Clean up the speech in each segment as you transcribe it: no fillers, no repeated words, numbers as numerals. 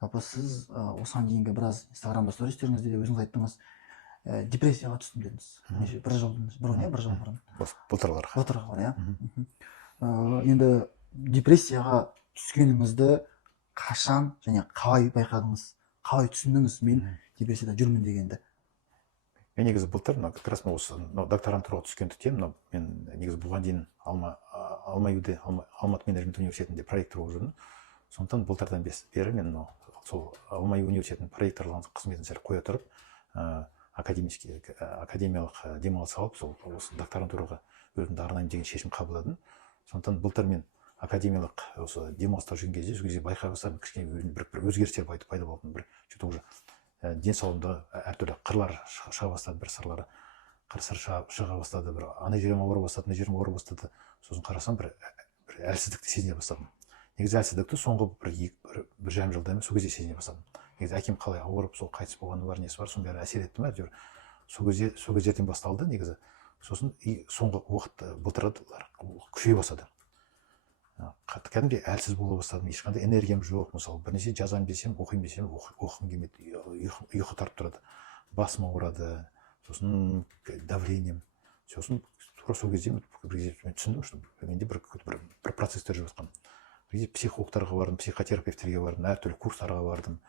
жалпы сіз осыған дейінгі біраз инстаграмда стористеріңізде де өзіңіз айттыңыз, депрессияға түстім дедіңіз. Бір жыл бұрын, бір жыл бұрын. Былтырғы иә. Енді депрессияға түскеніңізді қашан және қалай байқадыңыз, қалай түсіндіңіз мен депрессияда жүрмін дегенді? Мен негізі былтыр как раз осы докторантураға түскендіктен мен негізі бұған дейін Алматы менеджмент университетінде проректор болып жүрдім. Сондықтан былтырдан бері мен сол Алматы университетінің проректорлығын қызметін сәл қоя тұрып, академиялық демалыс алып, сол осы докторантураға өзімді арнаймын деген шешім қабылдадым. Сондықтан былтыр мен академиялық осы демалыста жүрген кезде сол кезде байқай бастадым, кішкене бір өзгерістер пайда болды. Бір что-то уже денсаулығымда әртүрлі қырлар шыға бастады, бір сырлары қыр-сыр шыға бастады, бір ана жерім ауыра бастады, мына жерім ауыра бастады. Сосын қарасам бір әлсіздікті сезіне бастадым. Негізі әлсіздікті соңғы бір жарым жылда емес, сол кезде сезіне бастадым. Негізі әкем қалай ауырып, сол қайтыс болғаны бар, несі бар, соның бәрі әсер етті ме, әйтеуір сол кезден басталды негізі. Сосын соңғы уақыт былтырлар күшейе бастады. Кәдімгідей әлсіз бола бастадым, ешқандай энергиям жоқ. Мысалы, бірнәрсе жазамын десем, оқимын десем, оқығым келмейді, ұйқы тарып тұрады, басым ауырады, сосын давлением. Сосын тура сол кезде мен түсіндім, что менде бір процесстер жүріп жатқан. Психологтарға бардым, психотерапевтерге бардым, әртүрлі курстарға бардым.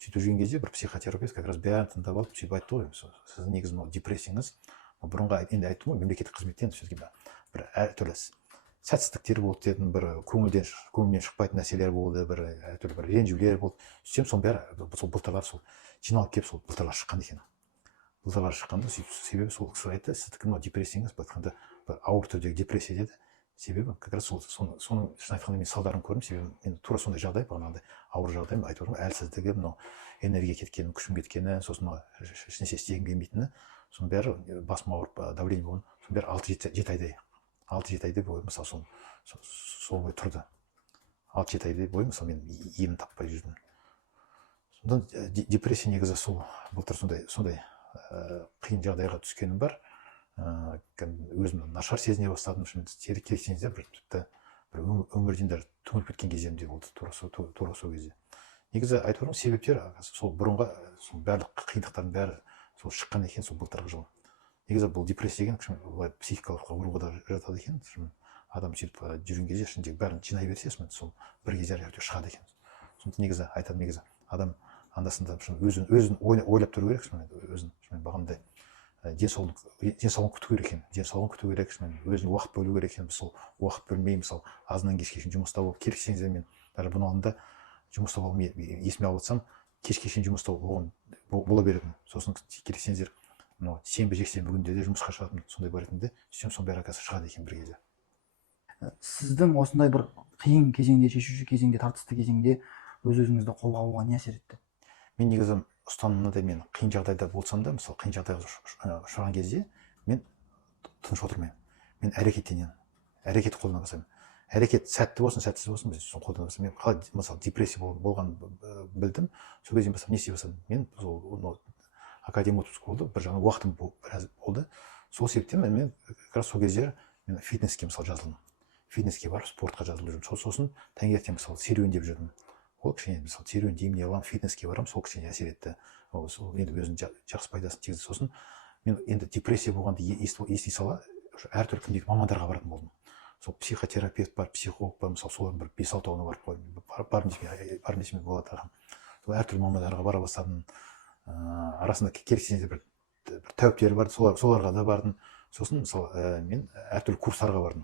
Сөйтіп жүрген кезде бір психотерапевт как раз бәрін тыңдап алып, сөйтіп айтты ғой, сіздің негізі депрессияңыз, бұрынға енді айттым ғой, мемлекеттік қызметтен бір әртүрлі сәтсіздіктер болды дедім, бір көңілден шықпайтын нәрселер болды, бір әртүрлі бір ренжулер болды. Сөйтсем соның бәрі сол былтырлар сол жиналып келіп сол былтырлар шыққан екен. Былтырлар шыққанда себебі сол кісі айтты, сіздікі мынау депрессияңыз былай айтқанда бір ауыр түрдегі депрессия деді. Себебі как раз соның шын айтқанда мен салдарын көрдім. Себебі мен тура сондай жағдай, бағанағыдай ауыр жағдай, айтып отырмын, әлсіздігі, мынау энергия кеткені, күшім кеткені, сосын ешнәрсе істегім келмейтіні, соның бәрі басым ауырып, давление болған, соның бәрі 6-7 айдай бойы, мысалы, сол бойы тұрды. 6-7 айдай бойы, мысалы, мен емін таппай жүрдім. Сондықтан депрессия негізі сол былтыр сондай қиын жағдайға түскенім бар. Өзімді нашар сезіне бастадым, керексеңізде бір өмірден түңіліп кеткен кездерімде болды, тура сол кезде. Негізі айтып отырмын, себептер сол бұрынғы барлық қиындықтардың бәрі сол шыққан екен сол былтырғы жылы. Негізі бұл депрессия деген психикалық ауруға да жатады екен. Адам сөйтіп жүрген кезде ішіндегі бәрін жинай берсе, сол бір кезде әйтеуір шығады екен. Сондықтан негізі айтады, негізі адам анда-санда өзін ойлап тұру керек, өзін бағындай денсаулығын күту керек екен, өзіне уақыт бөлу керек екен. Сол уақыт бөлмей, мысалы, азынан кешке шейін жұмыста болып, керексеңіздер мен даже бұны алдында жұмыста болып есіме алып жатсам, кешке шейін жұмыста бола беретін. Сосын керексеңіздер сенбі жексенбі күндерде жұмысқа шығатын, сондай баратын да, сөйтсем соның бәрі шығады екен бір кезде. Сіздің осындай бір қиын кезеңде, шешуші кезеңде, тартысты кезеңде өз-өзіңізді қолға алуға не әсер етті? Мен негізі ұстанымда мен қиын жағдайда болсам да, мысалы, қиын жағдайға ұшыраған кезде мен тыныш отырмаймын. Мен әрекеттенемін, әрекет қолдана бастаймын. Әрекет сәтті болсын, сәтсіз болсын, біз соны қолдана бастаймын. Мен қалай, мысалы, депрессия болғанын білдім, сол кезде не істей бастадым? Мен академия отпуск болды, бір жаңа уақытым болды. Сол себептен мен как раз сол кезде мен фитнеске мысалы жазылдым. Фитнеске барып, спортқа жазылып жүрдім. Сосын таңертең мысалы серуендеп жүрдім. Ол кішкене мысалы серуендеймін, не қыламын, фитнеске барамын, сол кішкене әсер етті. Сол енді өзінің жақсы пайдасын тигізді. Сосын мен енді депрессия болғанды ести сала әртүрлі күндегі мамандарға баратын болдым. Сол психотерапевт бар, психолог бар, мысалы солардың бір 5-6-ына барып қойдым. Барым десеме болады. Сол әртүрлі мамандарға бара бастадым. Арасында керексеңізде бір тәуіптері бар, соларға да бардым. Сосын мысалы мен әртүрлі курстарға бардым.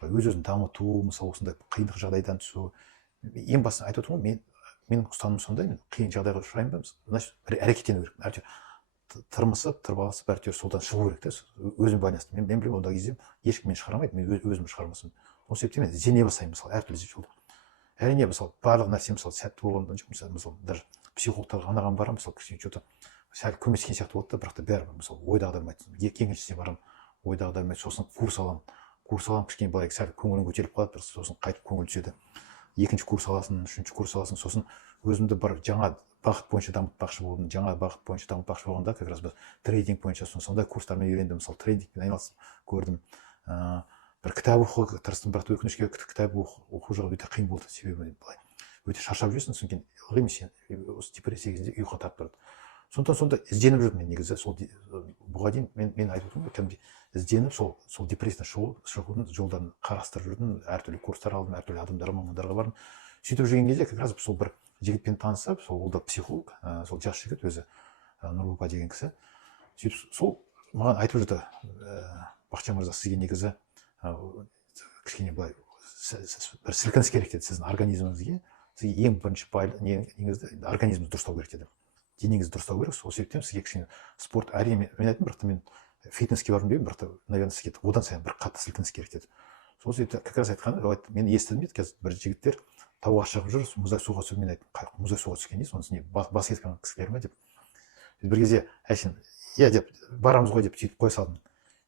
Өз-өзін дамыту, мысалы осындай қиындық жағдайдан түсу. Ең басын айтып отырмын, менің ұстанымым сондай, мен қиын жағдайға ұшыраймын ба, значит бір әрекеттену керек. Әйтеуір тырбалысып әйтеуір содан шығу керек та, өзіме байланысты. Мен білемін, ондай кезде ешкім мені шығармайды, мен өзім шығармасын. Сол себептен мен іздене бастаймын, мысалы, әртүрлі жолда. Әрине, мысалы, барлық нәрсе мысалы сәтті болғаннан жоқ, мысалы, даже психологтарға анаған барамын, мысалы, кішкене что-то сәл көмескен сияқты болды да, бірақ та бәрібір мысалы ойдағыдай екіншісіне барамын, ойдағыдай сосын курс аламын, кішкене былай сәл көңілің көтеріліп қалады, сосын қайтып көңіл түседі. Екінші курс аласың, үшінші курс аласың, сосын өзімді бір жаңа бағыт бойынша дамытпақшы болдым. Жаңа бағыт бойынша дамытпақшы болғанда как раз біз трейдинг бойынша сондай курстармен үйрендім, мысалы трейдингпен айналысып көрдім. Бір кітап оқуға тырыстым, бірақ өкінішке кітап оқу жағы өте қиын болды. Себебі былай өте шаршап жүресің, содан кейін ылғи осы депрессия кезінде ұйқы тартып тұрады. Сондықтан сонда ізденіп жүрдім мен негізі. Сол бұға дейін мен айтып отырмын ғой, кәдімгідей ізденіп сол депрессиядан шығудың жолдарын қарастырып жүрдім, әртүрлі курстар алдым, әртүрлі адамдарға, мамандарға бардым. Сөйтіп жүрген кезде как раз сол бір жігітпен танысып, сол ол да психолог, сол жас жігіт өзі, Нұрбапа деген кісі. Сөйтіп сол маған айтып жүрді, Бақытжан мырза, сізге негізі кішкене былай бір сілкініс керек деді сіздің организміңізге. Сізге ең бірінші негізі организміңізді дұрыстау керек деді. Денеңізді дұрыстау керек. Сол себептен сізге кішкене спорт, әрине мен айттым, бірақ мен фитнеске бармын деймін, бірақ наверное сізге одан сайын бір қатты сілкініс керек деді. Сол себепті как раз айтқаны, мен естідім дейді, қазір бір жігіттер тауға шығып жүр, мұздай суға түсіп, мен айттым, мұздай суға түскен дейсіз, онысы не бас кеткен кісілер ме деп. Бір кезде әшейін иә деп барамыз ғой деп сөйтіп қоя салдым.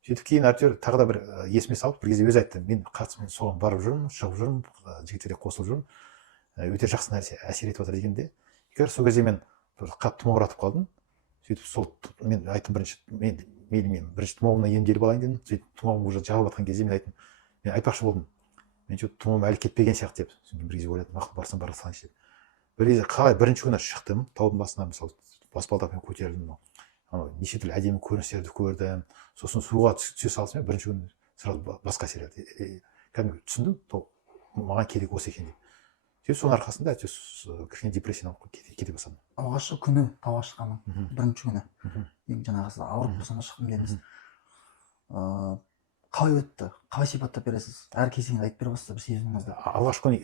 Сөйтіп кейін әйтеуір тағы да бір есіме салып, бір кезде өзі айтты, мен соған барып жүрмін, шығып жүрмін, жігіттерге қосылып жүрмін, өте жақсы нәрсе әсер етіп жатыр дегенде, сол кезде мен қатты тұмауратып қалдым. Сөйтіп сол мен айттым, мен бірінші тұмауымнан емделіп алайын дедім. Сөйтіп тұмауым уже жабылып жатқан кезде мен айттым, мен айтпақшы болдым, мен тұмауым әлі кетпеген сияқты деп. Содан бір кезде ойладым, мақұл, барсам бара салайыншы деп. Бір кезде қалай бірінші күні шықтым, таудың басына мысалы баспалдақпен көтерілдім, неше түрлі әдемі көріністерді көрдім. Сосын суға түсе салысымен бірінші күні сразу басқа әсер етті. Кәдімгі түсіндім, маған керек осы екен деп. Сөйтіп соның арқасында кішкене депрессиядан кете бастадым. Алғашқы күні тауға шыққанның бірінші күні, ең жаңағы ауырып босана шықтым дедіңіз. Қалай өтті? Қалай сипаттап бересіз? Әр кезеңді айтып бере бастады бір сезіміңізді. Алғашқы күні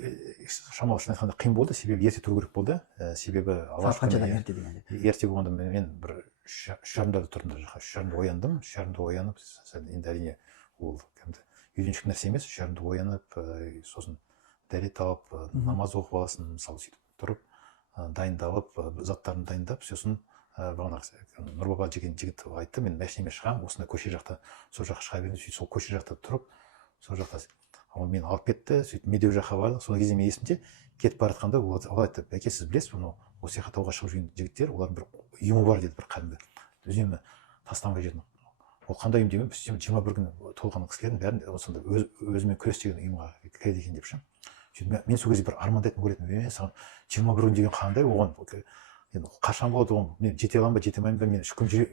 шамалы шын айтқанда қиын болды, себебі ерте тұру керек болды. Себебі алғашқы күні ерте дегенде. Ерте болғанда мен бір 3:30-да тұрдым, 3:30-да ояндым, 3:30-да оянып, енді әрине ол үйреншікті нәрсе емес, 3:30-да оянып, сосын дәрет алып, намаз оқып аласың, мысалы сөйтіп тұрып, дайындалып, заттарын дайындап, сосын бағанағы Нұрбапа деген жігіт айтты, мен машинамен шығамын, осында көше жақта, сол жаққа шыға бердім, сөйтіп сол көше жақта тұрып, сол жақта мені алып кетті, сөйтіп медеу жаққа бардық. Сол кезде мен есімде кетіп бара жатқанда ол айтты, бәке, сіз білесіз, осы жаққа тауға шығып жүрген жігіттер, олардың бір ұйымы бар деді, бір кәдімгі үнемі тастамай жүретін. Ол қандай ұйым деймін, 21 күн толған кісілердің бәрін осында өзімен күрес деген ұйымға кіреді екен деп ше. Мен сол кезде бір армандайтын көретінмін, саған 21 күн деген қандай, оған қашан болады, оған мен жете аламын ба, жете алмаймын ба,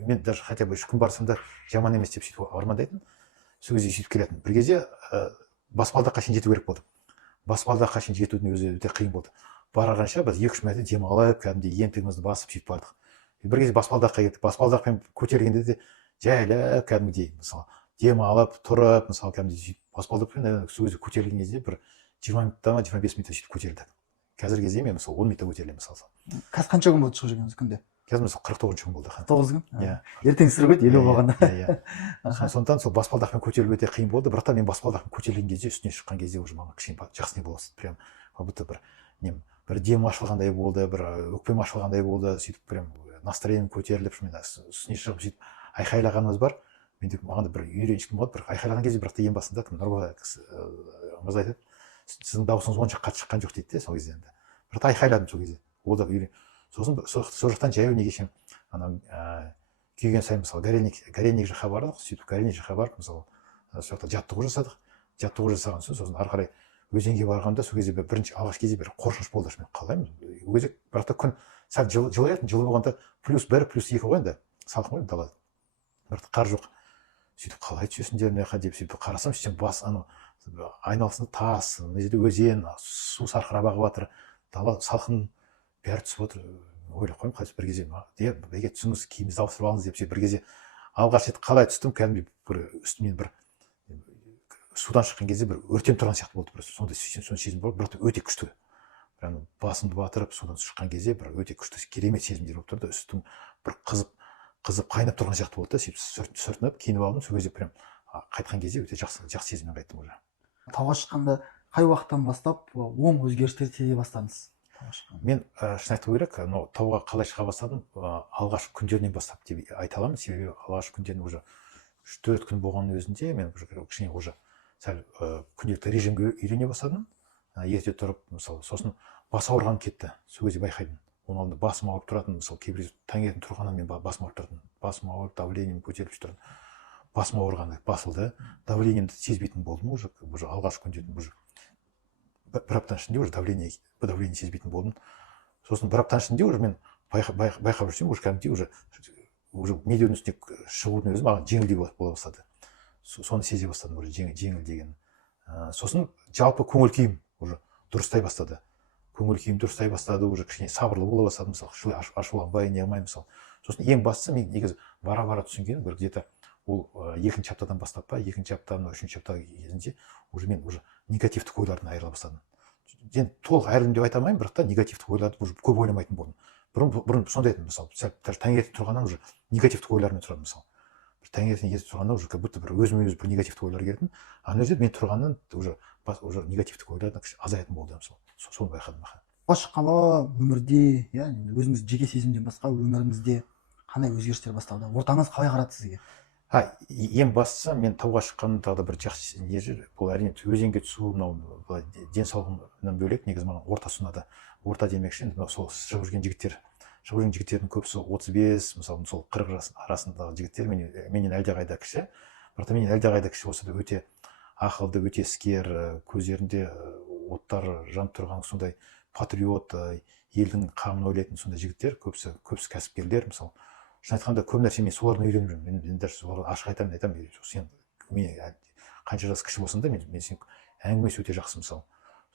мен даже хотя бы 3 күн барсам да жаман емес деп сөйтіп армандайтын. Сол кезде сөйтіп келетін. Бір кезде баспалдаққа шейін жету керек болды. Баспалдаққа шейін жетудің өзі өте қиын болды. Барғанша біз 2-3 мәрте демалып, кәдімгідей ентігімізді басып сөйтіп бардық. Бір кезде баспалдаққа келдік. Баспалдақпен көтергенде де жайлап кәдімгідей мысалы демалып тұрып, мысалы кәдімгідей баспалдақпен сол кезде көтерілген кезде бір 20 минутта ма 25 минутта сөйтіп көтерілдік. Қазіргі кезде мен мысалы 10 минутта көтерілемін мысалы. Қазір қанша күн болды шығып жүргеніңіз күнде? Қазір мысалы 49 күн болды. 9 күн? Иә. Ертең сыр ғой 50 болғанда. Иә. Сондықтан сол баспалдақпен көтерілу өте қиын болды. Бірақ та мен баспалдақпен көтерілген кезде, үстіне шыққан кезде уже маған кішкене жақсы не болды. Прям как будто бір дем ашылғандай болды, бір өкпем ашылғандай болды. Сөйтіп прям настроением көтеріліп, мен үстіне шығып сөйтіп айқайлағанымыз бар. Менде маған да бір үйреншікті болды. Бір айқайлаған кезде бірақ та ең басында Нұрбай мырза айтады, сіздің дауысыңыз онша қатты шыққан жоқ дейді де сол кезде енді. Бірақ та айқайладым сол кезде. Ол да сосын сол жақтан жаяу неге шейін анау күйген сайын мысалы Горенник жаққа бардық, сөйтіп Горенник жаққа барып мысалы сол жақта жаттығу жасадық. Жаттығу жасаған соң ары қарай өзенге барғанда сол кезде бірінші алғашқы кезде бір қорқыныш болды. Мен қалаймын өзек, бірақ та күн сәл жылы болғанда +1 +2 ғой енді салқын ғой далада. Бірақ қар жоқ. Сөйтіп қалай түсесіңдер мына жаққа деп сөйтіп қарасам, сөйтсем бас айналасында тас, мына жерде өзен, су сарқырап ағып жатыр, дала салқын, бәрі түсіп отыр. Ойлап қоймын, қазір бір кезде бәке түсіңіз, киіміңізді ауыстырып алыңыз деп бір кезде алғаш рет қалай түстім, кәдімгі бір үстімнен бір судан шыққан кезде бір өртеніп тұрған сияқты болды. Сондай сезім болды, бірақ өте күшті. Прям басымды батырып судан шыққан кезде бір өте күшті керемет сезімдер болып тұрды. Үстім бір қызып қайнап тұрған сияқты болды да, сөйтіп сүртініп киініп алдым. Сол кезде прям қайтқан кезде өте жақсы сезіммен қайттым уже. Тауға шыққанда қай уақыттан бастап оң өзгерістер сезе бастадыңыз? Мен шын айту керек, тауға қалай шыға бастадым, алғашқы күндерінен бастап деп айта аламын. Себебі алғашқы күндерін уже 3-4 күн болғанның өзінде мен кішкене уже сәл күнделікті режимге үйрене бастадым. Ерте тұрып, мысалы, сосын бас ауырғаным кетті. Сол кезде байқайдым. Оның алдында басым ауырып тұратын, мысалы, кейбір таңертең тұрғаннан мен басым ауырып тұратын. Басым ауырып, давлением көтеріліп тұратын. Басым ауырғанда басылды, давлениемді сезбейтін болдым уже алғашқы күндердің уже бір аптаның ішінде уже давление сезбейтін болдым. Сосын бір аптаның ішінде уже мен байқап жүрсем, уже кәдімгідей уже медеудің үстіне шығудың өзі маған жеңілдей бола бастады. Соны сезе бастадым, уже жеңіл деген. Сосын жалпы көңіл күйім уже дұрыстай бастады. Уже кішкене сабырлы бола бастадым, мысалы, ашуланбай, не қылмай, мысалы. Сосын ең бастысы мен негізі бара түсінгенім бір где-то ол екінші аптадан бастап па, екінші аптадан үшінші аптаға кезінде уже мен уже негативтік ойлардан айырыла бастадым. Енді толық айырылдым деп айта алмаймын, бірақ та негативтік ойларды уже көп ойламайтын болдым. Бұрын сондай едім, мысалы, даже таңертең тұрғаннан уже негативтік ойлармен тұрамын, мысалы. Бір таңертең ерте тұрғанда уже как будто бір өзіме өзі бір негативтік ойлар келетін. Ана жерде мен тұрғаннан уже негативтік ойлардан азаятын болды, мысалы. Соны байқадым. Шыққалы өмірде, өзіңіз жеке сезімден басқа өміріңізде қандай өзгерістер басталды? Ортаңыз қалай қарады сізге? Ең бастысы мен тауға шыққанның тағы да бір жақсы не жері, бұл әрине өзенге түсу, мынау денсаулығымнан бөлек негізі маған орта ұсынады. Орта демекші, сол шығып жүрген жігіттердің көбісі 35, мысалы, сол 40 жас арасындағы жігіттер менен әлдеқайда кіші. Бірақ та менен әлдеқайда кіші болса да өте ақылды, өте іскер, көздерінде оттар жанып тұрған сондай патриот, елдің қамын ойлайтын сондай жігіттер, көбісі кәсіпкерлер, мысалы. Шын айтқанда көп нәрсе мен солардан үйреніп жүрмін. Мен даже соларға ашық айтамын, сен қанша жас кіші болсаң да мен сен әңгімесі өте жақсы, мысалы.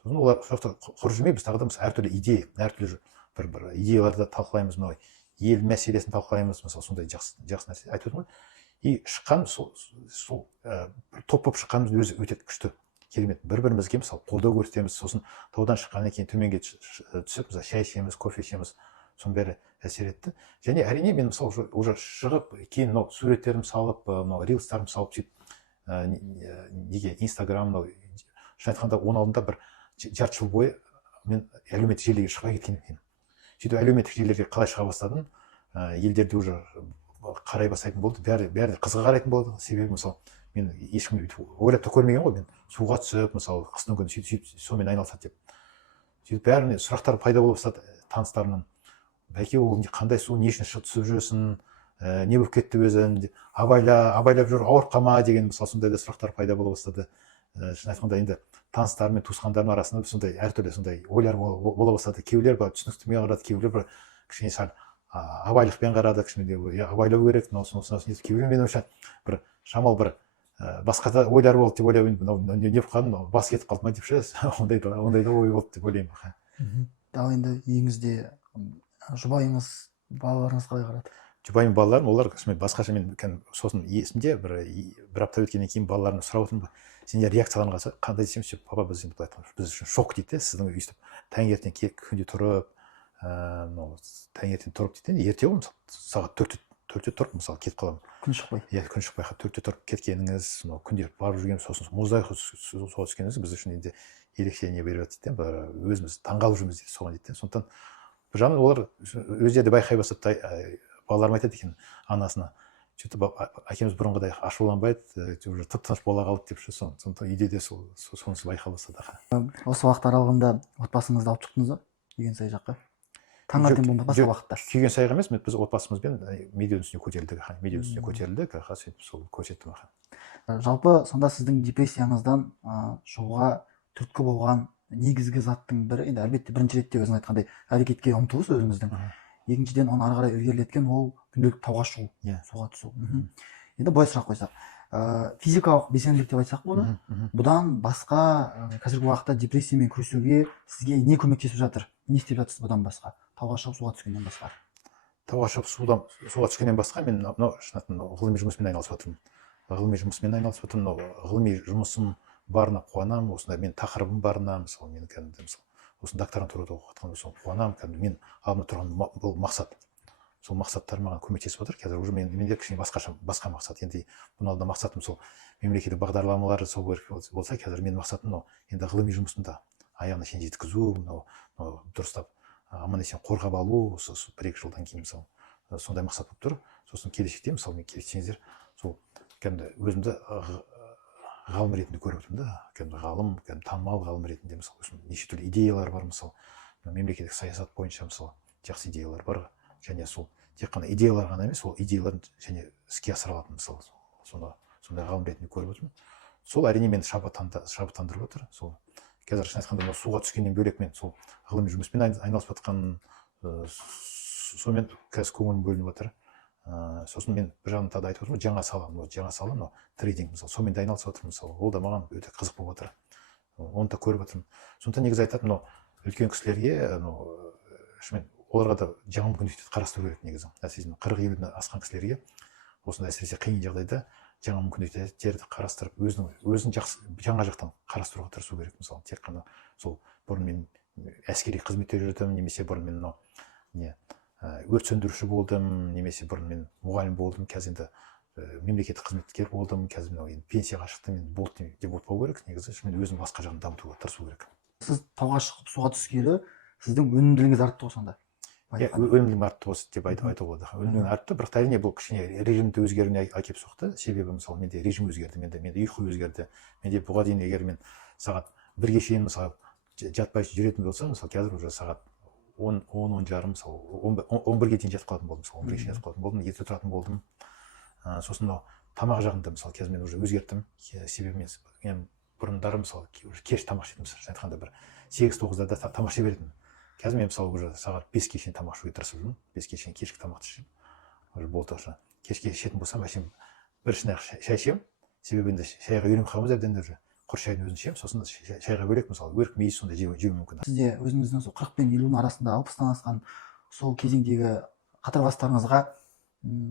Сосын олар соқта құр жүрмей, біз тағы да әртүрлі идея, әртүрлі бір идеяларды талқылаймыз, мынау ел мәселесін талқылаймыз, мысалы, сондай жақсы нәрсе айтып отырмын ғой. И шыққан сол топ болып шыққанымыз өзі өте күшті, керемет. Бір-бірімізге мысалы қолдау көрсетеміз. Сосын таудан шыққаннан кейін төменге түсіп, мысалы, шай ішеміз, кофе ішеміз. Соның бәрі әсер етті. Және әрине мен мысалы уже шығып, кейін мынау суреттерім салып, мынау рилстарым салып сөйтіп неге Инстаграм, мынау шын айтқанда оның алдында бір жарты жыл бойы мен әлеуметтік желіге шықпай кеткен едім. Сөйтіп әлеуметтік желілерге қалай шыға бастадым, елдерде уже қарай бастайтын болды, бәрі қызға қарайтын болды. Себебі мысалы мен ешкім ойлап та көрмеген ғой, мен суға түсіп, мысалы қыстың күні сөйтіп сонымен айналысады деп. Сөйтіп бәріне сұрақтар пайда бола бастады таныстарымнан. Бәке, ол қандай су, не үшін түсіп жүрсің, не болып кетті өзің, абайлап жүр, ауырып қалма деген мысалы сондай да сұрақтар пайда бола бастады. Шын айтқанда енді таныстарым мен туысқандарым арасында сондай әртүрлі сондай ойлар бола бастады. Кейбіреулер бір түсіністікпен қарады, кейбіреулер бір кішкене сәл абайлықпен қарады, кішкене абайлау керек, кейбіреулер мен ойымша бір шамал бір басқа да ойлар болды деп ойлаймын. Не болып қалдым, бас кетіп қалды ма деп ше, ондай да ой болды деп ойлаймын. Ал енді үйіңізде жұбайыңыз, балаларыңыз қалай қарады? Жұбайым, балаларым, олар басқаша. Мен сосын есімде бір апта өткеннен кейін балаларымнан сұрап отырмын, сендер реакцияларың қандай десем, папа біз үшін шок дейді, сіздің өйстіп таңертең күнде тұрып, таңертең тұрып дейді, ерте ғой, сағат 4-те тұрып, мысалы, кетіп қаламын. Күн шықпай. Күн шықпай 4-те тұрып кеткеніңіз, күнде барып жүрген, сосын мұздай суға түскеніңіз біз үшін енді ерекше не беріп жатыр дейді, өзіміз таңғалып жүрміз дейді, соған дейді. Сондықтан бір жағынан олар өздері де байқай бастады, балаларым айтады екен анасына, әкеміз бұрынғыдай ашуланбайды, уже тып-тыныш бола қалды деп. Сондықтан үйде де сонысы байқала бастады. Осы уақыт аралығында отбасыңызды алып шықтыңыз ба Күйгенсай жаққа? Таңертең болмаса уақытта. Күйгенсайға емес, біз отбасымызбен медеудің үстіне көтерілдік, сөйтіп сол көрсеттім. Жалпы сонда сіздің депрессияңыздан шығуға түрткі болған негізгі заттың бірі, енді әлбетте бірінші ретте өзің айтқандай әрекетке ұмтылыс өзіңіздің. Екіншіден оны ары қарай ілгерілеткен ол күнделікті тауға шығу, суға түсу. Енді былай сұрақ қойсақ, физикалық белсенділік деп айтсақ болады. Бұдан басқа қазіргі уақытта депрессиямен күресуге сізге не көмектесіп жатыр? Не істеп жатырсыз бұдан басқа? Тауға шығып суға түскеннен басқа? Тауға шығып суға түскеннен басқа мен ғылыми жұмыспен айналысып жатырмын. Ғылыми жұмысым барына қуанамын, осындай мен тақырыбым барына, мысалы, мен осы докторантурада оқып жатқан қуанамын, мен алдымда тұрған бұл мақсат. Сол мақсаттар маған көмектесіп отыр. Қазір уже менде кішкене басқа мақсат. Енді бұның алдында мақсатым сол мемлекеттік бағдарламалар жасау болса, қазір менің мақсатым енді ғылыми жұмысында аяғына шейін жеткізу, дұрыстап аман-есен қорғап алу, осы 1-2 жылдан кейін мысалы сондай мақсат болып тұр. Сосын келешекте мысалы мен келсеңіздер, сол кәдімгі өзімді ғалым ретінде көріп отырмын да, кәдімгі ғалым, танымал ғалым ретінде, мысалы, неше түрлі идеялар бар, мысалы, мемлекеттік саясат бойынша мысалы жақсы идеялар бар, және сол тек қана идеялар ғана емес, ол идеяларын және іске асыра алатын, мысалы, сондай ғалым ретінде көріп отырмын. Сол әрине мені шабыттандырып отыр. Сол қазір шын айтқанда суға түскеннен бөлек мен сол ғылыми жұмыспен айналысып жатқан, сонымен қазір көңілім бөлініп жатыр. Сосын мен бір жағынан тағы да айтып отырмын, жаңа сала мынау трейдинг, мысалы сонымен де айналысып жатырмын. Мысалы ол да маған өте қызық болып жатыр, оны да көріп жатырмын. сондықтан негізі айтады, мынау үлкен кісілерге шынымен оларға да жаңа мүмкіндіктерді қарастыру керек негізі. Әсіресе 40-50-ден асқан кісілерге осындай әсіресе қиын жағдайда жаңа мүмкіндіктерді қарастырып, өзін жаңа жақтан қарастыруға тырысу керек. Мысалы тек қана сол бұрын мен әскери қызметте жүрдім, немесе бұрын мен өрт сөндіруші болдым, немесе бұрын мен мұғалім болдым, қазір енді мемлекеттік қызметкер болдым, қазір енді пенсияға шықтым, енді болды деп отпау керек. Негізі шынымен өзін басқа жағын дамытуға тырысу керек. Сіз тауға шығып суға түскелі сіздің өнімділігіңіз артты ғой сонда? Өнімділігім артты осы деп айтуға болады. Өнімділігім артты, бірақ әрине бұл кішкене режимді өзгеруіне әкеліп соқты. Себебі мысалы менде режим өзгерді, менде ұйқы өзгерді. Менде бұға дейін егер мен сағат 1-ге шейін мысалы жатпай жүретін болсам, мысалы қазір уже сағат 10 жарым, мысалы 11-ге дейін жатып қалатын болдым, мысалы 11-ге шейін жатып қалатын болдым, ерте тұратын болдым. Сосын мынау тамақ жағында мысалы қазір мен уже өзгерттім. Себебі мен бұрындары мысалы кеш тамақ жедім, шын айтқанда бір 8-9-да тамақ жеп едім. Қазір мен мысалы уже сағат 5-ге шейін тамақ ішуге тырысып жүрмін. 5-ге шейін кешкі тамақты ішемін. Уже болды уже. Кешке ішетін болсам, әшейін бір шынаяқ шай ішемін. Себебі енді шайға үйреніп қалғанбыз әбден уже. Құр шайдың өзін ішемін, сосын шайға бөлек мысалы өрік мейіз сондай жеу мүмкін. Сізде өзіңіздің сол 40 пен 50-ның арасында 60-тан асқан сол кезеңдегі қатарластарыңызға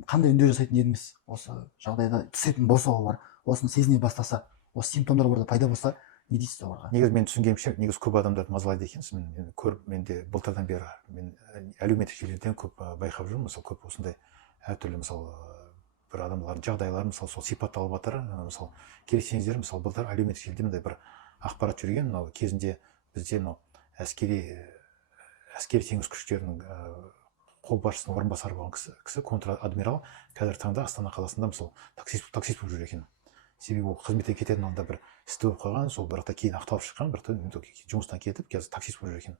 қандай үндеу жасайтын едіңіз? Осы жағдайда түсетін болса олар, осыны сезіне бастаса, осы симптомдар оларда пайда болса, не дейсіз оларға? Негізі мен түсінгенімше, негізі көп адамдарды мазалайды екенсіз. Менде былтырдан бері мен әлеуметтік желілерден көп байқап жүрмін. Мысалы көп осындай әртүрлі мысалы бір адамдардың жағдайлары мысалы сол сипатталып жатыр. Мысалы келсеңіздер, мысалы былтыр әлеуметтік желіде мындай бір ақпарат жүрген, мынау кезінде бізде мынау әскери теңіз күштерінің қолбасшысының орынбасары болған кісі контр-адмирал қазір таңда Астана қаласында мысалы таксист болып жүр екен. Себебі ол қызметке кететін алдында бір істі болып қалған, сол бірақ та кейін ақталып шыққан, бірақ та жұмыстан кетіп қазір таксист болып жүр екен.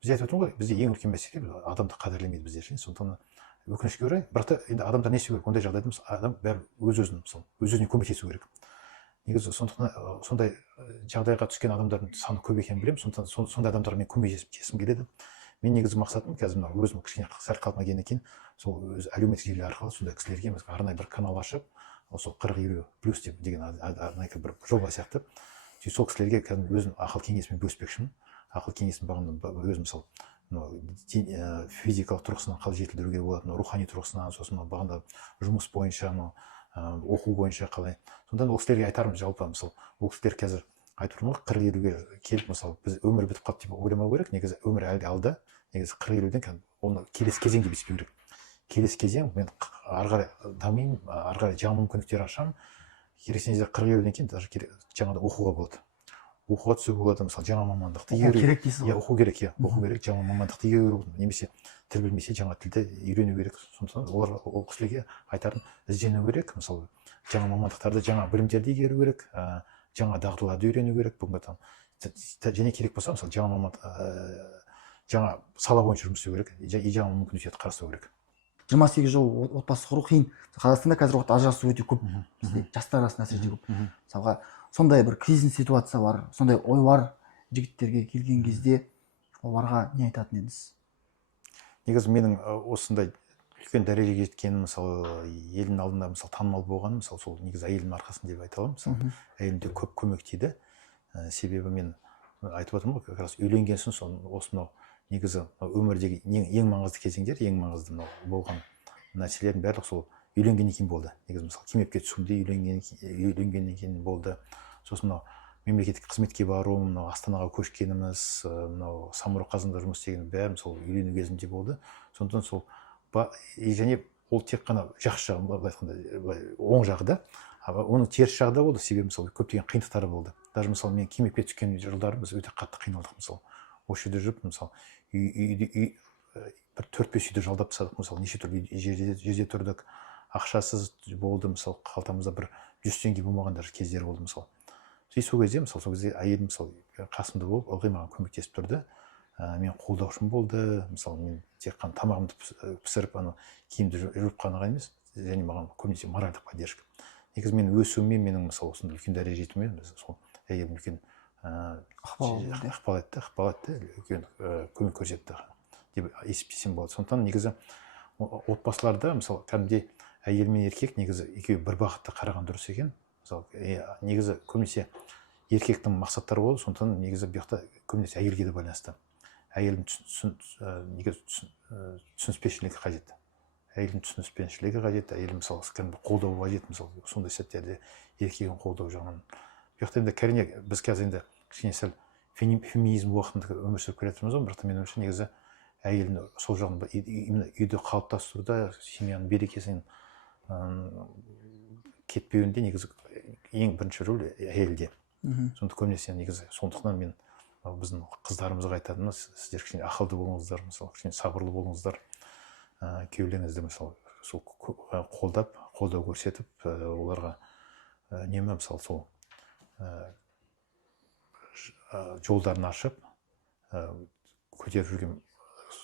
Біз айтып отырмын ғой, бізде ең үлкен мәселе адамды қадірлемейді бізде ше. Сондықтан өкінішке орай, бірақ та енді адамдар не істеу керек? Ондай жағдайда адам бәрі өз-өзіне көмектесу керек. Негізі сондықтан сондай жағдайға түскен адамдардың саны көп екенін білемін. Сондықтан сондай адамдарға мен көмектескім келеді. Мен негізі мақсатым қазір мына өзім кішкене сәл қалпыма келгеннен кейін сол өз әлеуметтік желі арқылы сондай кісілерге арнайы бір канал ашып, сол 40-50+ деген арнайы бір жоба сияқты сол кісілерге қазір өзім ақыл кеңесімен бөліспекшімін. Ақыл кеңесін бағамын өзім мысалы физикалық тұрғысынан қалай жетілдіруге болады, рухани тұрғысынан, сосын бағанда жұмыс бойынша, оқу бойынша қалай. Сондықтан ол кісілерге айтарым жалпы мысалы ол кісілер қазір айтып тұрмын ғой 40-50-ге келіп мысалы біз өмір бітіп қалды деп ойламау керек. Негізі өмір әлі алда. Негізі 40-50-ден оны келесі кезең деп есептеу керек. Келесі кезең мен ары қарай дамимын, ары қарай жаңа мүмкіндіктер ашамын. Керексеңіздер 40-50-ден кейін даже жаңағыдай оқуға болады. Оқуға түсуге болады, мысалы жаңа мамандықты игеру керек дейсіз ғой. Оқу керек, оқу керек, жаңа мамандықты игеру, немесе тіл білмесе жаңа тілді үйрену керек. Сондықтан ол кісілерге айтарым, іздену керек, мысалы жаңа мамандықтарды, жаңа білімдерді игеру керек, жаңа дағдыларды үйрену керек. Бүгінгі таңда және керек болса мысалы жаңа сала бойынша жұмыс істеу керек, жаңа мүмкіндіктерді қарастыру керек. 28 жыл отбасы құру қиын. Қазақстанда қазір уақытта ажырасу өте көп. Бізде жастар арасында әсіресе көп. Мысалға сондай бір кризис ситуация бар, сондай ой бар жігіттерге келген кезде оларға не айтатын едіңіз? Негізі менің осындай үлкен дәрежеге жеткенім, мысалы елдің алдында мысалы танымал болғаным, мысалы сол негізі әйелімнің арқасында деп айта аламын. Мысалы әйелім де көп көмек тиді. Себебі мен айтып отырмын ғой, как раз үйленген соң осынау негізі өмірдегі ең маңызды кезеңдер, ең маңызды болған нәрселердің барлығы сол үйленгеннен кейін болды. Негізі мысалы кемепке түсуімде үйленгеннен кейін болды. Сосын мынау мемлекеттік қызметке бару, мынау Астанаға көшкеніміз, мынау самұрық қазында жұмыс істеген бәрі сол үйлену кезінде болды. Сондықтан сол және ол тек қана жақсы жағы, былай айтқанда оң жағы да, оның теріс жағы да болды. Себебі мысалы көптеген қиындықтары болды. Даже мысалы мен кемепке түскен жылдары біз өте қатты қиналдық. Мысалы осы жерде жүріп, мысалы бір 4-5 үйді жалдап тастадық. Мысалы неше түрлі жерде тұрдық, ақшасыз болды. Мысалы қалтамызда бір 100 теңге болмаған даже кездері болды. Мысалы сол кезде әйелім мысалы қасымда болып ылғи маған көмектесіп тұрды. Мен қолдаушым болды. Мысалы мен тек қана тамағымды пісіріп, киімді жуып қана емес, және маған көбінесе моральдық поддержка. Негізі мен өсуіме, менің мысалы осындай үлкен дәрежеге жетуіме сол әйелім үлкен ықпал етті, үлкен көмек көрсетті деп есептесем болады. Сондықтан негізі отбасыларда мысалы кәдімгідей әйел мен еркек негізі екеуі бір бағытта қараған дұрыс екен. Мысалы негізі көбінесе еркектің мақсаттары болды, сондықтан негізі бұл жақта көбінесе әйелге де байланысты. Әйелдің түсініспешілігі қажет. Әйелдің түсініспешілігі қажет, әйел мысалы кәдімгі қолдау қажет, мысалы сондай сәттерде еркегін қолдау жағынан. Бұл жақта енді кәрине біз қазір енді кішкене сәл феминизм уақытында өмір сүріп келе жатырмыз ғой, бірақ менің ойымша негізі әйелдің сол жағын именно үйді қалыптастыруда, семьяның берекесін кетпеуінде негізі ең бірінші рөл әйелде. Сондықтан көбінесе негізі сондықтан мен біздің қыздарымызға айтатынымыз, сіздер кішкене ақылды болыңыздар, мысалы кішкене сабырлы болыңыздар, күйеулеріңізді мысалы сол қолдау көрсетіп, оларға үнемі мысалы сол жолдарын ашып, көтеріп жүрген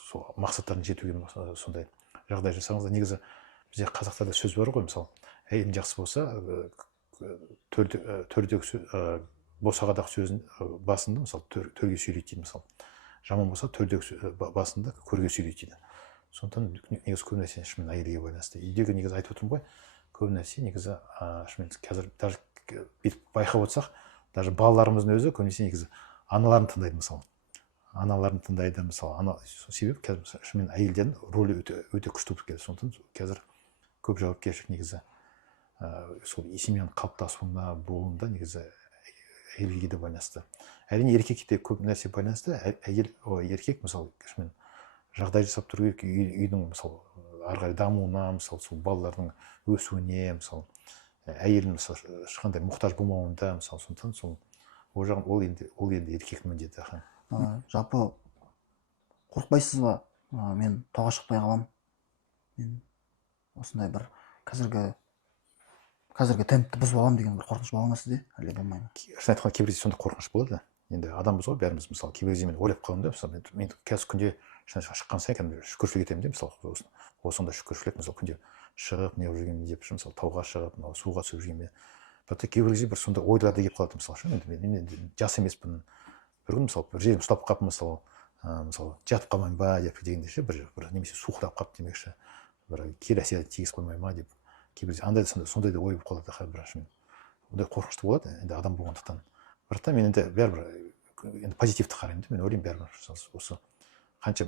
сол мақсаттарын жетуге сондай жағдай жасаңыздар. Негізі бізде қазақтарда сөз бар ғой, мысалы әйелің жақсы болса, төрдегі босағадағы сөзін басында мысалы төрге сөйлейді дейді, мысалы жаман болса төрдегі басында көрге сөйлейді дейді. Сондықтан негізі көп нәрсе шынымен әйелге байланысты. Үйдегі негізі айтып отырмын ғой, көп нәрсе негізі шынымен қазір даже бүйтіп байқап отырсақ, даже балаларымыздың өзі көбінесе негізі аналарын тыңдайды, мысалы аналарын тыңдайды, мысалы себебі қазір шынымен әйелдердің рөлі өте күшті болып келді. Сондықтан қазір көп жауапкершілік негізі сол семьяның қалыптасуына, болуында негізі әйелге де байланысты. Әрине еркекте көп нәрсе байланысты. Еркек мысалы шынымен жағдай жасап тұру керек, үйдің мысалы ары қарай дамуына, мысалы сол балалардың өсуіне, мысалы әйелдің мысалы ешқандай мұқтаж болмауында, мысалы сондықтан сол ол енді еркектің міндеті. Жалпы қорықпайсыз ба? Мен тауға шықпай қалам. Мен осындай бір қазіргі темпті бұзып аламын деген бір қорқыныш бола ма сізде, әлде болмай ма? Шын айтқанда кейбір кезде сондай қорқыныш болады. Енді адамбыз ғой бәріміз, мысалы кейбір кезде мен ойлап қаламын да, мысалы мен қазір күнде шыққан сайын кәдімгі шүкіршілік етемін де, мысалы осындай шүкіршілік, мысалы күнде шығып неғып жүргенмін деп, мысалы тауға шығып, суға түсіп жүргенмін. Бірақ кейбір кезде бір сондай ойлар да келіп қалады, мысалы мен енді жас емеспін. Бір күн мысалы бір жерім ұстап қалып, мысалы жатып қалмайын ба деп дегенде ше, бір немесе суықтап қалып демекші, бір кері әсер тигізіп қоймай ма деп, кейбір андай да ой болып қалады. Бірақ шынымен ондай қорқынышты болады енді адам болғандықтан. Бірақ та мен енді бәрібір енді позитивті қараймын да, мен ойлаймын бәрібір осы қанша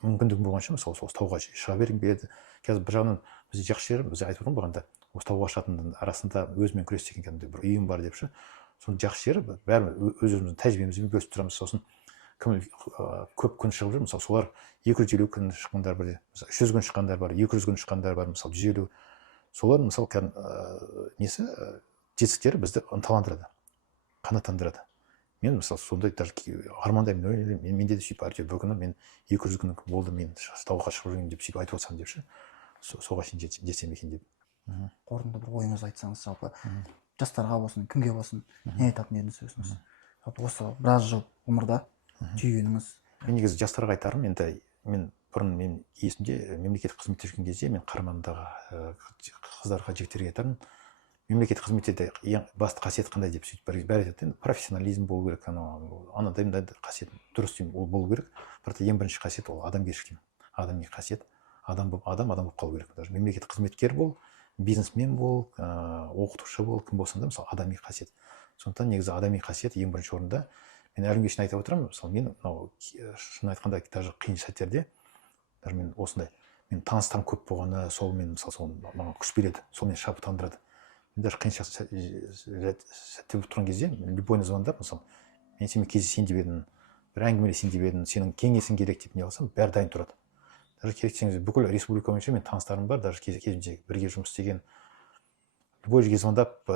мүмкіндігім болғанша мысалы сол тауға шыға бергім келеді. Қазір бір жағынан бізде жақсы жері, біз айтып отырмын бағанда, осы тауға шығатынның арасында өзімен күрес деген кәдімгідей бір үйім бар деп ше. Соның жақсы жері бәрібір өз-өзіміздің тәжірибемізбен бөлісіп тұрамыз. Сосын кім көп күн шығып жүр, мысалы солар 250 күн шыққандар бар, 300 күн шыққандар бар, 200 күн шыққандар бар, мысалы 150. Солар мысалы несі жетістіктері бізді ынталандырады, қанаттандырады. Мен мысалы сондай даже армандаймын, менде де сөйтіп әйтеуір бір күні мен 200 күн болды, мен тауға шығып жүргенмін деп сөйтіп айтып отырсам деп ше, соған шейін жетсем екен деп. Қорытынды бір ойыңыз айтсаңыз, жалпы жастарға болсын, кімге болсын, не айтатын едіңіз өзіңіз? Жалпы осы біраз жыл ғұмырда түйгеніңіз. Мен негізі жастарға айтарым, енді мен бұрын мен есімде мемлекеттік қызметте жүрген кезде мен қарамағымдағы қыздарға, жігіттерге айтармын, мемлекеттік қызметте ең басты қасиет қандай деп сөйтіп бәрі айтады. Енді профессионализм болу керек, анадай қасиет дұрыс деймін, ол болу керек. Бірақ ең бірінші қасиет ол адамгершілік, адами қасиет. Адам болып қалу керек. Даже мемлекеттік қызметкер бол, бизнесмен бол, оқытушы бол, кім болсын да, мысалы адами қасиет. Сондықтан негізі адами қасиет ең бірінші орында. Мен әлі күнге шейін айтып отырамын, мысалы мен шын айтқанда даже қиын сәттерде, даже мен осындай, мен таныстарым көп болғаны, сол мен мысалы маған күш береді, сол мені шабыттандырады. Мен даже қиын сәтте болып тұрған кезде, любойына звондап, мысалы, мен сенімен кездесейін деп едім, бір әңгімелесейін деп едім, сенің кеңесің керек деп не қылсам, бәрі дайын тұрады. Даже керек десеңіз, бүкіл республика бойынша мен таныстарым бар, даже кезінде бірге жұмыс істеген. Любой жерге звондап,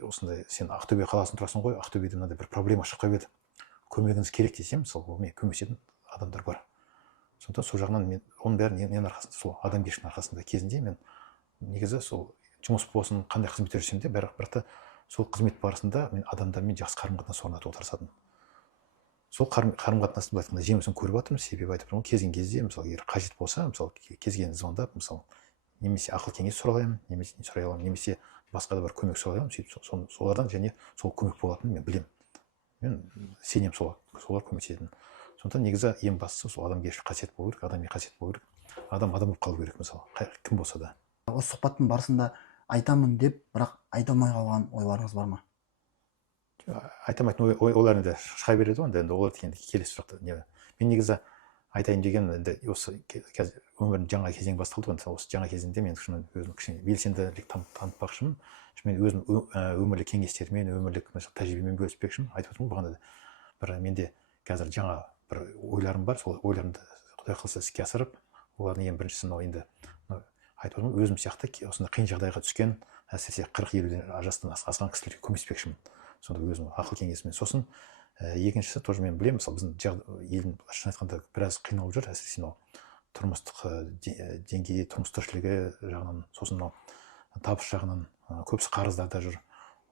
осындай, сен Ақтөбе қаласын тұрасың ғой, Ақтөбеде мынандай бір проблема шығып қойып еді, көмегіңіз керек десем, мысалы, мен көмесетін адамдар бар. Сондықтан сол жағынан мен оның бәрі ненің арқасында, сол адамгершіліктің арқасында кезінде мен негізі сол жұмыс болсын, қандай қызмет жүрсем де, бірақ та сол қызмет барысында мен адамдармен жақсы қарым-қатынас орнатуға тырысатынмын. Сол қарым-қатынасты былай айтқанда жемісін көріп жатырмын, себебі айтып тұрмын, кез келген кезде, мысалы, егер қажет болса, мысалы, кез келген звондап, мысалы, немесе ақыл кеңес сұрай аламын, немесе басқа да бір көмек сұрай аламын, сөйтіп солардан және сол көмек болатынын мен білемін. мен сенемін солар көмектесетін. Сондықтан негізі ең бастысы сол адамгершілік қасиет болу керек, адами қасиет болу керек. Адам болып қалу керек, мысалы кім болса да. Осы сұхбаттың барысында айтамын деп бірақ айта алмай қалған ойларыңыз бар ма? Айтамайтын ойлар енді шыға береді ғой, енді олар енді келесі сұрақты. Мен негізі айтайын деген енді осы қазір өмірдің жаңа кезең басталды ғой. Осы жаңа кезеңде мен өзім кішкене белсенділік танытпақшымын. Мен өзім өмірлік кеңестермен, өмірлік тәжірибемен бөліспекшімін. Айтып отырмын бағана да. Бір менде қазір жаңа бір ойларым бар, сол ойларымды Құдай қаласа іске асырып, олардың ең біріншісі мынау енді айтып отырмын, өзім сияқты осындай қиын жағдайға түскен, әсіресе 40-50 жастан асқан кісілерге көмектеспекшімін. Сонда өзім ақыл кеңесімен. Сосын екіншісі тоже мен білемін, мысалы біздің елдің шын айтқанда біраз қиналып жүр, әсіресе мынау тұрмыстық деңгейі, тұрмыс тіршілігі жағынан, сосын мынау табыс жағынан көбісі қарыздарда жүр.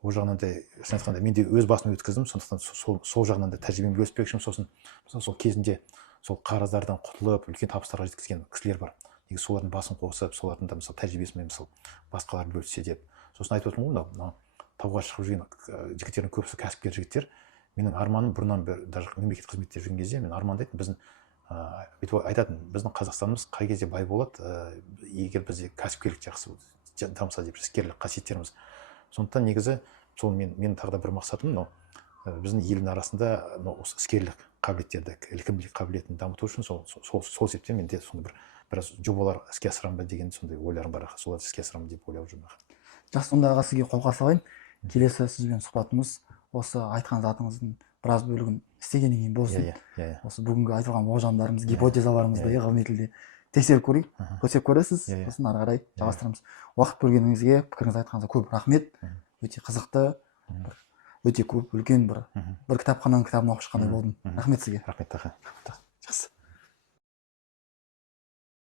Ол жағынан да шын айтқанда мен де өз басым өткіздім, сондықтан сол жағынан да тәжірибемен бөліспекшімін. Сосын сол кезінде сол қарыздардан құтылып үлкен табыстарға жеткізген кісілер бар. Негізі солардың басын қосып, солардың да мысалы тәжірибесімен мысалы басқалар бөліссе деп. Сосын айтып отырмын ғой, мынау тауға шығып жүрген жігіттердің көбісі кәсіпкер жігіттер. Менің арманым бұрыннан бері даже мемлекет қызметте жүрген кезде мен армандайтын, біздің бүйтіп айтатын, біздің Қазақстанымыз қай кезде бай болады, егер бізде кәсіпкерлік жақсы дамыса деп, іскерлік қасиеттеріміз. Сондықтан негізі сол мен тағы да бір мақсатым мынау біздің елдің арасында осы іскерлік қабілеттерді, ілкімділік қабілетін дамыту үшін сол себептен менде сондай біраз жобалар іске асырамын ба деген сондай ойларым бар. Соларды іске асырамын деп ойлап жүрмін. Жақсы, онда аға сізге қолқа салайын. Келесі сізбен сұхбатымыз осы айтқан затыңыздың біраз бөлігін істегеннен кейін болсын. Осы бүгінгі айтылған болжамдарымыз, гипотезаларымызды ғылыми тілде тексеріп көрейік, көрсек көресіз, сосын ары қарай жалғастырамыз. Уақыт бөлгеніңізге, пікіріңіз айтқаныңызға көп рахмет. Өте қызықты, өте көп үлкен бір кітапхананың кітабын оқып шыққандай болдым. Рахмет сізге. Рахмет.